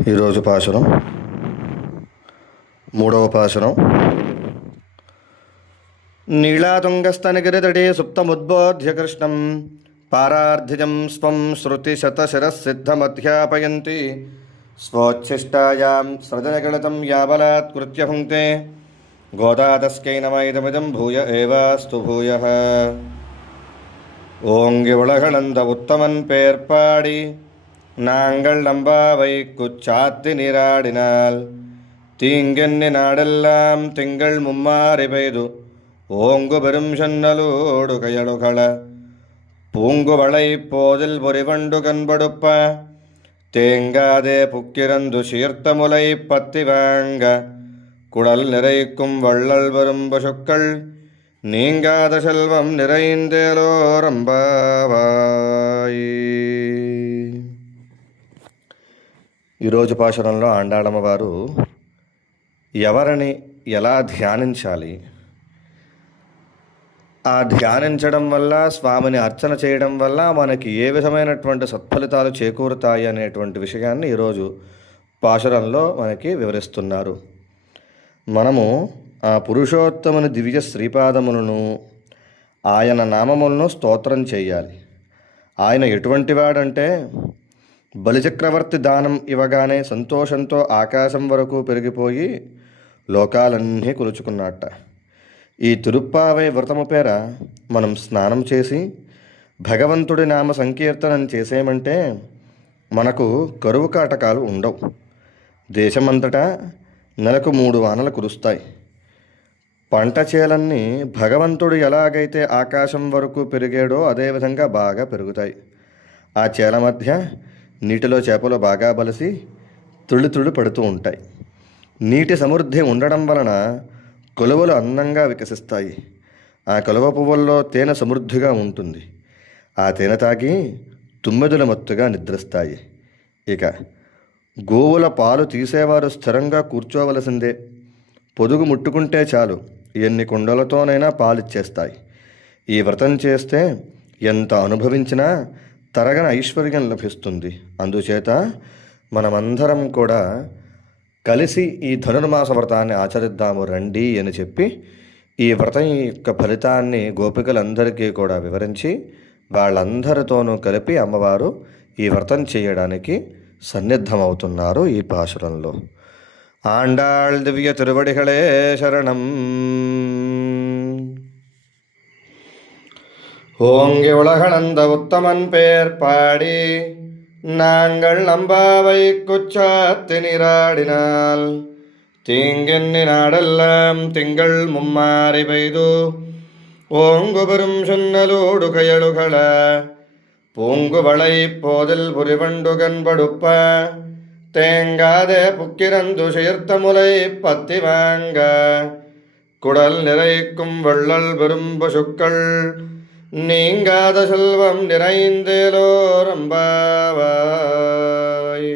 ఈరోజు పాశురం మూడవ పాశురం. నీళాతుంగస్తనగిరితటే సుప్తముద్బోధ్య కృష్ణం పారార్ధిజం స్వం శృతిశతశిరసిద్ధమధ్యాపయంతి స్వోచ్ఛిష్టాయాం సృజనగణితం యాబలాత్కృత్య భుంక్తే గోదాతస్కై నమైదమిదం భూయ ఏవాస్తు భూయః. ஓங்கி உலகளந்த உத்தமன் பேர்பாடி நாங்கள் நம்பாவை குச்சாத்தி நீராடினால் தீங்கென்னி நாடெல்லாம் திங்கள் மும்மாறி பெய்து ஓங்கு பெரும் சென்னலோடு கையழுகள பூங்குவளை போதில் பொறிவண்டு கண்படுப்ப தேங்காதே புக்கிரந்து சீர்த்த முலை பத்தி வாங்க குடல் நிறைக்கும் வள்ளல் வரும் பசுக்கள் நீங்காத செல்வம் நிறைந்தேలోరంబావాయి. ఈరోజు పాశురంలో ఆండాళమ్మ వారు ఎవరిని ఎలా ధ్యానించాలి, ఆ ధ్యానించడం వల్ల, స్వామిని అర్చన చేయడం వల్ల మనకి ఏ విధమైనటువంటి సత్ఫలితాలు చేకూరుతాయి అనేటువంటి విషయాన్ని ఈరోజు పాశురంలో మనకి వివరిస్తున్నారు. మనము ఆ పురుషోత్తముని దివ్య శ్రీపాదములను, ఆయన నామములను స్తోత్రం చేయాలి. ఆయన ఎటువంటి వాడంటే, బలిచక్రవర్తి దానం ఇవ్వగానే సంతోషంతో ఆకాశం వరకు పెరిగిపోయి లోకాలన్నీ కొలుచుకున్నట్ట. ఈ తిరుప్పావై వ్రతము పేర మనం స్నానం చేసి భగవంతుడి నామ సంకీర్తనం చేసేమంటే మనకు కరువు కాటకాలు ఉండవు. దేశమంతటా నెలకు 3 వానలు కురుస్తాయి. పంట చేలన్నీ భగవంతుడు ఎలాగైతే ఆకాశం వరకు పెరిగాడో అదేవిధంగా బాగా పెరుగుతాయి. ఆ చేల మధ్య నీటిలో చేపలు బాగా బలిసి తుళ్ళు పడుతూ ఉంటాయి. నీటి సమృద్ధి ఉండడం వలన కొలువలు అందంగా వికసిస్తాయి. ఆ కొలువ పువ్వుల్లో తేనె సమృద్ధిగా ఉంటుంది. ఆ తేనె తాగి తుమ్మెదుల మత్తుగా నిద్రిస్తాయి. ఇక గోవుల పాలు తీసేవారు స్థిరంగా కూర్చోవలసిందే. పొదుగు ముట్టుకుంటే చాలు, ఎన్ని కుండలతోనైనా పాలిచ్చేస్తాయి. ఈ వ్రతం చేస్తే ఎంత అనుభవించినా తరగని ఐశ్వర్యం లభిస్తుంది. అందుచేత మనమందరం కూడా కలిసి ఈ ధనుర్మాస వ్రతాన్ని ఆచరిద్దాము రండి అని చెప్పి ఈ వ్రతం యొక్క ఫలితాన్ని గోపికలందరికీ కూడా వివరించి వాళ్ళందరితోనూ కలిపి అమ్మవారు ఈ వ్రతం చేయడానికి సన్నిద్ధమవుతున్నారు ఈ పాశురంలో. ஆண்டாள் திவ்ய திருவடிகளே சரணம். ஓங்கி உலகளந்த உத்தமன் பேர் பாடி நாங்கள் நம்பாவை குச்சாத்தி நீராடினால் தீங்கென்னி நாடெல்லாம் திங்கள் மும்மாறி பெய்து ஓங்கு பெரும் சொன்னலோடு கையழுகள பூங்குவளை போதில் புரிவண்டு கண்படுப்ப தேங்காதே புக்கிரந்து சீர்த்த முலை பத்தி வாங்க குடல் நிறைக்கும் வள்ளல் பெரும் பசுக்கள் நீங்காத செல்வம் நிறைந்தேலோரம்பாவாய்.